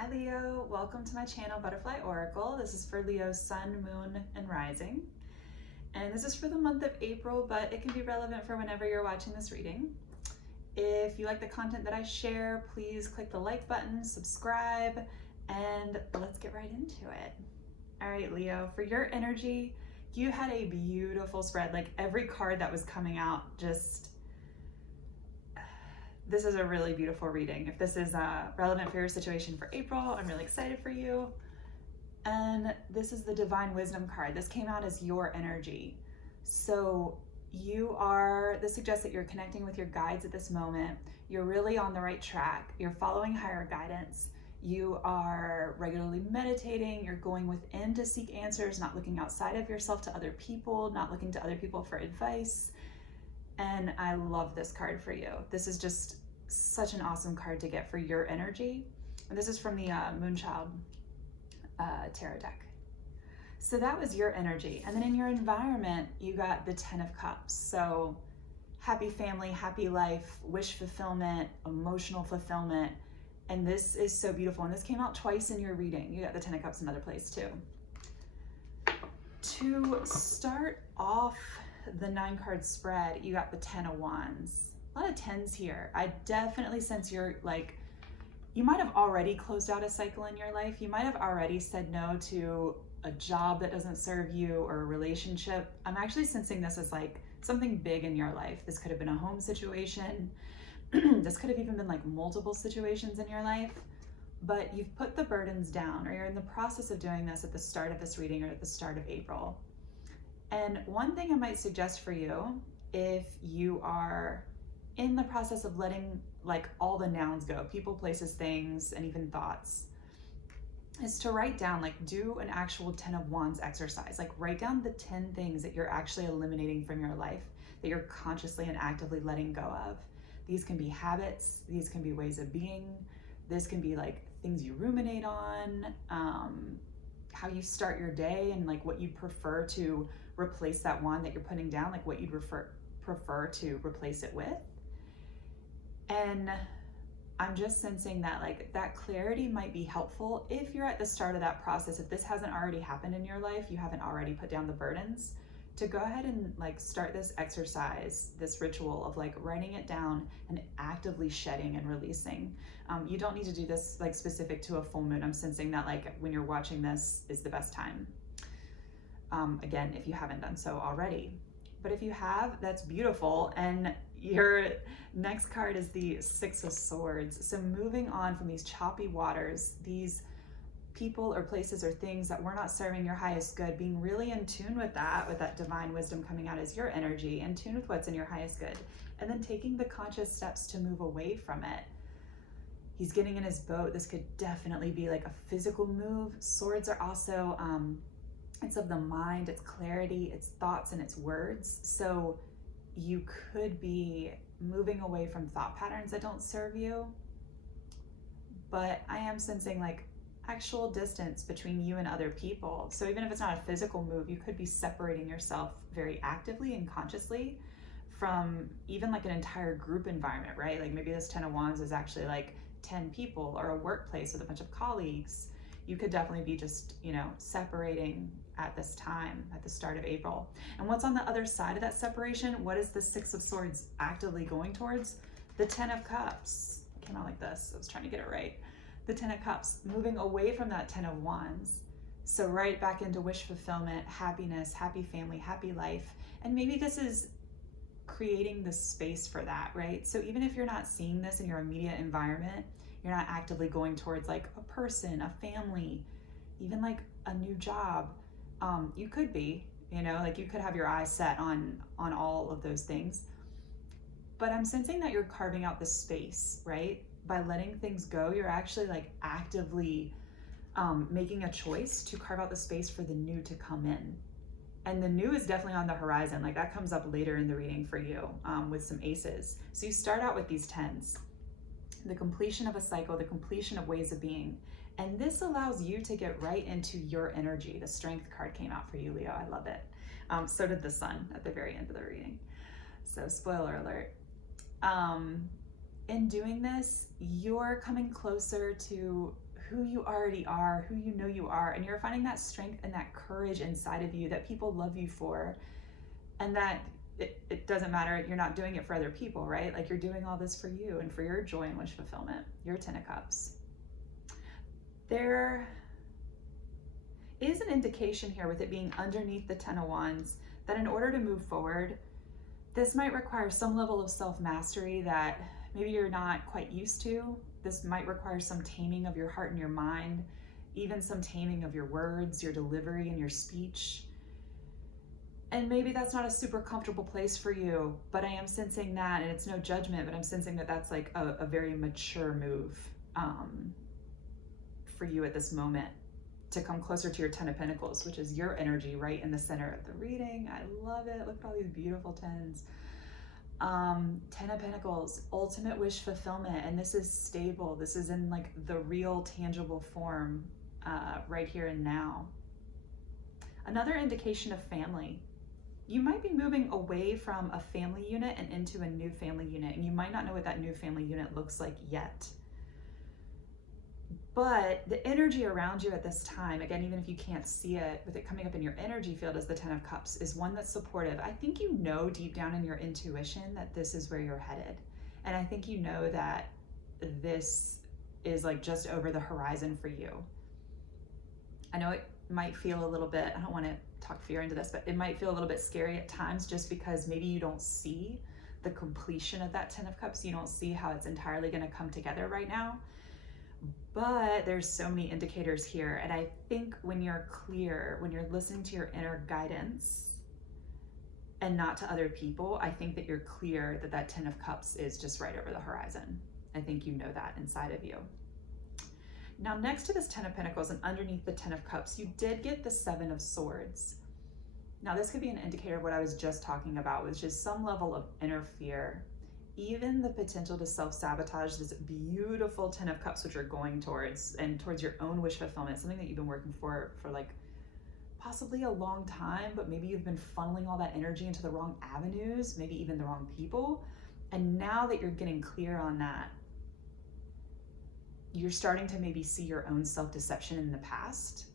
Hi Leo, welcome to my channel Butterfly Oracle. This is for Leo's Sun, Moon, and Rising. And this is for the month of April, but it can be relevant for whenever you're watching this reading. If you like the content that I share, please click the like button, subscribe, and let's get right into it. All right, Leo, for your energy, you had a beautiful spread. Like every card that was coming out this is a really beautiful reading. If this is relevant for your situation for April, I'm really excited for you. And this is the Divine Wisdom card. This came out as your energy. So this suggests that you're connecting with your guides at this moment. You're really on the right track. You're following higher guidance. You are regularly meditating. You're going within to seek answers, not looking outside of yourself to other people, not looking to other people for advice. And I love this card for you. This is just such an awesome card to get for your energy. And this is from the Moonchild tarot deck. So that was your energy. And then in your environment, you got the 10 of Cups. So happy family, happy life, wish fulfillment, emotional fulfillment. And this is so beautiful. And this came out twice in your reading. You got the 10 of Cups another place too. To start off the 9-card spread, you got the 10 of Wands. A lot of 10s here. I definitely sense you're like, you might have already closed out a cycle in your life. You might have already said no to a job that doesn't serve you or a relationship. I'm actually sensing this as like something big in your life. This could have been a home situation. This could have even been like multiple situations in your life, but you've put the burdens down, or you're in the process of doing this at the start of this reading or at the start of April. And one thing I might suggest for you, if you are in the process of letting like all the nouns go, people, places, things, and even thoughts, is to write down, like do an actual 10 of Wands exercise. Like write down the 10 things that you're actually eliminating from your life, that you're consciously and actively letting go of. These can be habits, these can be ways of being, this can be like things you ruminate on, how you start your day, and like what you'd prefer to replace that one that you're putting down, like what you'd prefer to replace it with. And I'm just sensing that like that clarity might be helpful if you're at the start of that process. If this hasn't already happened in your life, you haven't already put down the burdens, to go ahead and like start this exercise, this ritual of like writing it down and actively shedding and releasing. You don't need to do this like specific to a full moon. I'm sensing that like when you're watching this is the best time. Again, if you haven't done so already. But if you have, that's beautiful. And your next card is the 6 of Swords. So moving on from these choppy waters, these people or places or things that were not serving your highest good, being really in tune with that divine wisdom coming out as your energy, in tune with what's in your highest good, and then taking the conscious steps to move away from it. He's getting in his boat. This could definitely be like a physical move. Swords are also, it's of the mind, it's clarity, it's thoughts, and it's words. So you could be moving away from thought patterns that don't serve you. But I am sensing like actual distance between you and other people. So even if it's not a physical move, you could be separating yourself very actively and consciously from even like an entire group environment, right? Like maybe this 10 of Wands is actually like 10 people or a workplace with a bunch of colleagues. You could definitely be just, separating at this time, at the start of April. And what's on the other side of that separation? What is the 6 of Swords actively going towards? The 10 of Cups. It came out like this. I was trying to get it right. The 10 of Cups, moving away from that 10 of Wands. So right back into wish fulfillment, happiness, happy family, happy life. And maybe this is creating the space for that, right? So even if you're not seeing this in your immediate environment, you're not actively going towards like a person, a family, even like a new job. You could be, like you could have your eyes set on all of those things. But I'm sensing that you're carving out the space, right? By letting things go, you're actually like actively making a choice to carve out the space for the new to come in. And the new is definitely on the horizon. Like that comes up later in the reading for you with some aces. So you start out with these 10s, the completion of a cycle, the completion of ways of being. And this allows you to get right into your energy. The Strength card came out for you, Leo. I love it. So did the Sun at the very end of the reading. So spoiler alert. In doing this, you're coming closer to who you already are, who you know you are, and you're finding that strength and that courage inside of you that people love you for, and that it doesn't matter, you're not doing it for other people, right? Like, you're doing all this for you and for your joy and wish fulfillment, your Ten of Cups. There is an indication here with it being underneath the Ten of Wands that in order to move forward, this might require some level of self-mastery that maybe you're not quite used to. This might require some taming of your heart and your mind, even some taming of your words, your delivery, and your speech. And maybe that's not a super comfortable place for you, but I am sensing that, and it's no judgment, but I'm sensing that that's like a very mature move for you at this moment to come closer to your Ten of Pentacles, which is your energy right in the center of the reading. I love it. Look at all these beautiful tens. Ten of Pentacles, ultimate wish fulfillment, and this is stable. This is in like the real tangible form right here and now. Another indication of family. You might be moving away from a family unit and into a new family unit, and you might not know what that new family unit looks like yet. But the energy around you at this time, again, even if you can't see it, with it coming up in your energy field as the Ten of Cups, is one that's supportive. I think you know deep down in your intuition that this is where you're headed. And I think you know that this is like just over the horizon for you. I know it might feel a little bit, I don't want to talk fear into this, but it might feel a little bit scary at times just because maybe you don't see the completion of that Ten of Cups. You don't see how it's entirely going to come together right now. But there's so many indicators here. And I think when you're clear, when you're listening to your inner guidance and not to other people, I think that you're clear that that Ten of Cups is just right over the horizon. I think you know that inside of you. Now, next to this Ten of Pentacles and underneath the Ten of Cups, you did get the Seven of Swords. Now, this could be an indicator of what I was just talking about, which is some level of inner fear, even the potential to self-sabotage this beautiful Ten of Cups, which you're going towards, and towards your own wish fulfillment, something that you've been working for like possibly a long time, but maybe you've been funneling all that energy into the wrong avenues, maybe even the wrong people. And now that you're getting clear on that, you're starting to maybe see your own self-deception in the past.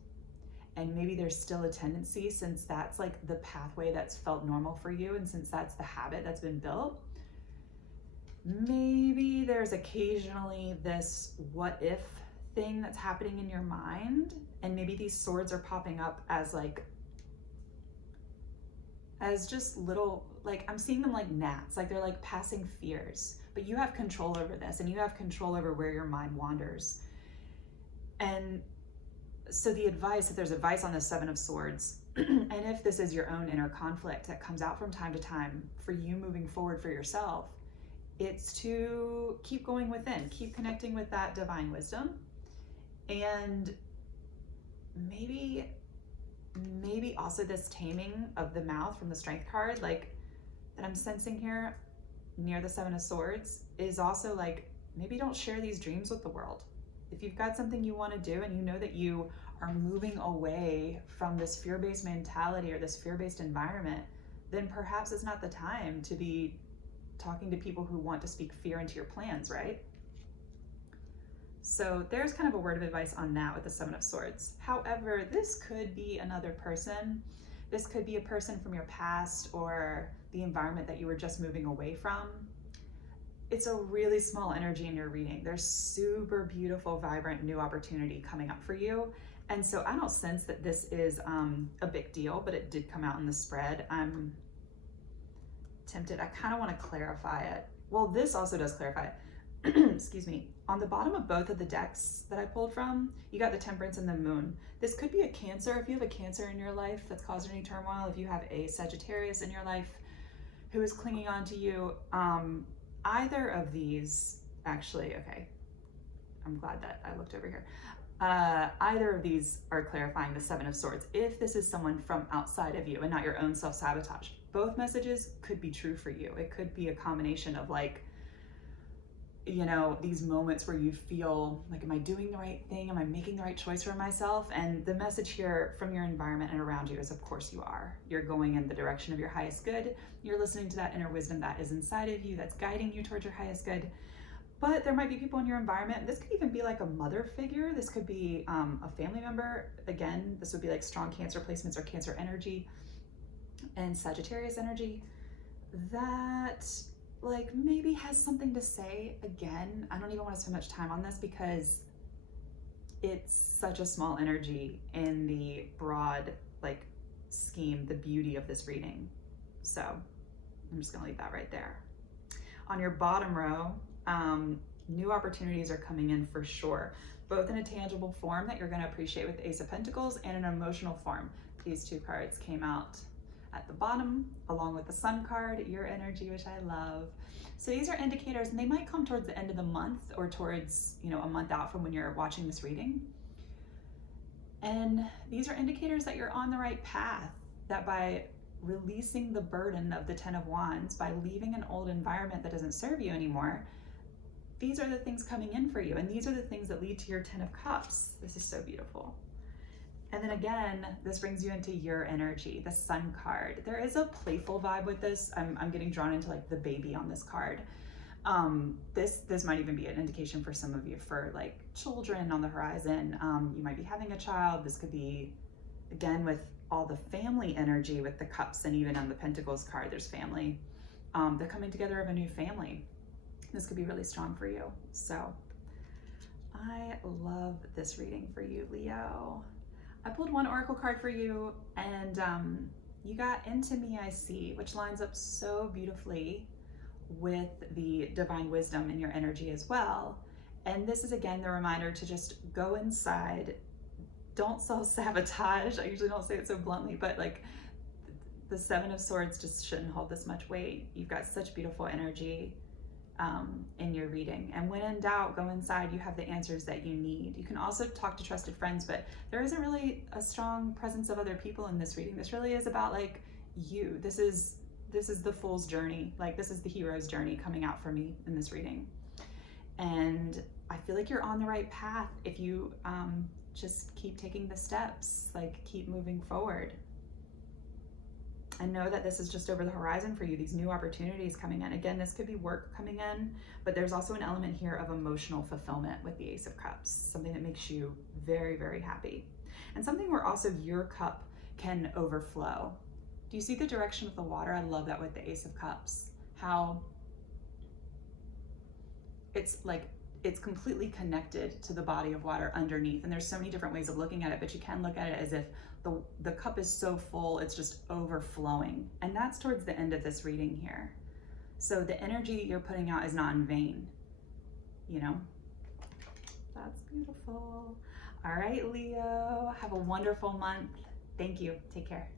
And maybe there's still a tendency, since that's like the pathway that's felt normal for you, and since that's the habit that's been built, maybe there's occasionally this what if thing that's happening in your mind. And maybe these swords are popping up as like, as just little, like I'm seeing them like gnats, like they're like passing fears. But you have control over this, and you have control over where your mind wanders. And so the advice, if there's advice on the Seven of Swords, and if this is your own inner conflict that comes out from time to time for you moving forward for yourself, it's to keep going within, keep connecting with that divine wisdom. And maybe also this taming of the mouth from the Strength card, like that I'm sensing here near the Seven of Swords, is also like, maybe don't share these dreams with the world. If you've got something you want to do and you know that you are moving away from this fear-based mentality or this fear-based environment, then perhaps it's not the time to be talking to people who want to speak fear into your plans, right? So there's kind of a word of advice on that with the Seven of Swords. However, this could be another person. This could be a person from your past or the environment that you were just moving away from. It's a really small energy in your reading. There's super beautiful, vibrant, new opportunity coming up for you. And so I don't sense that this is a big deal, but it did come out in the spread. I'm tempted. I kind of want to clarify it. Well, this also does clarify it. Excuse me. On the bottom of both of the decks that I pulled from, you got the Temperance and the Moon. This could be a Cancer. If you have a Cancer in your life that's causing any turmoil, if you have a Sagittarius in your life who is clinging on to you, either of these, actually, okay, I'm glad that I looked over here. Either of these are clarifying the Seven of Swords. If this is someone from outside of you and not your own self-sabotage, both messages could be true for you. It could be a combination of like, you know, these moments where you feel like, am I doing the right thing? Am I making the right choice for myself? And the message here from your environment and around you is, of course you are. You're going in the direction of your highest good. You're listening to that inner wisdom that is inside of you, that's guiding you towards your highest good. But there might be people in your environment. This could even be like a mother figure. This could be a family member. Again, this would be like strong Cancer placements or Cancer energy and Sagittarius energy that like maybe has something to say. Again, I don't even want to spend much time on this because it's such a small energy in the broad like scheme, the beauty of this reading. So I'm just gonna leave that right there. On your bottom row, new opportunities are coming in for sure, both in a tangible form that you're going to appreciate with the Ace of Pentacles and an emotional form. These two cards came out at the bottom along with the Sun card, your energy, which I love. So these are indicators, and they might come towards the end of the month or towards, you know, a month out from when you're watching this reading. And these are indicators that you're on the right path, that by releasing the burden of the Ten of Wands, by leaving an old environment that doesn't serve you anymore, these are the things coming in for you. And these are the things that lead to your Ten of Cups. This is so beautiful. And then again, this brings you into your energy, the Sun card. There is a playful vibe with this. I'm getting drawn into like the baby on this card. This might even be an indication for some of you for like children on the horizon. You might be having a child. This could be, again, with all the family energy with the cups, and even on the Pentacles card, there's family. The coming together of a new family. This could be really strong for you. So I love this reading for you, Leo. I pulled one oracle card for you, and you got Into Me I See, which lines up so beautifully with the divine wisdom in your energy as well. And this is again the reminder to just go inside. Don't self-sabotage. I usually don't say it so bluntly, but like the Seven of Swords just shouldn't hold this much weight. You've got such beautiful energy in your reading. And when in doubt, go inside. You have the answers that you need. You can also talk to trusted friends, but there isn't really a strong presence of other people in this reading. This really is about like you. This is the fool's journey. Like this is the hero's journey coming out for me in this reading. And I feel like you're on the right path if you just keep taking the steps, like keep moving forward. I know that this is just over the horizon for you, these new opportunities coming in. Again, this could be work coming in, but there's also an element here of emotional fulfillment with the Ace of Cups, something that makes you very, very happy. And something where also your cup can overflow. Do you see the direction of the water? I love that with the Ace of Cups, how it's like, it's completely connected to the body of water underneath. And there's so many different ways of looking at it, but you can look at it as if the cup is so full, it's just overflowing. And that's towards the end of this reading here. So the energy you're putting out is not in vain, you know? That's beautiful. All right, Leo, have a wonderful month. Thank you. Take care.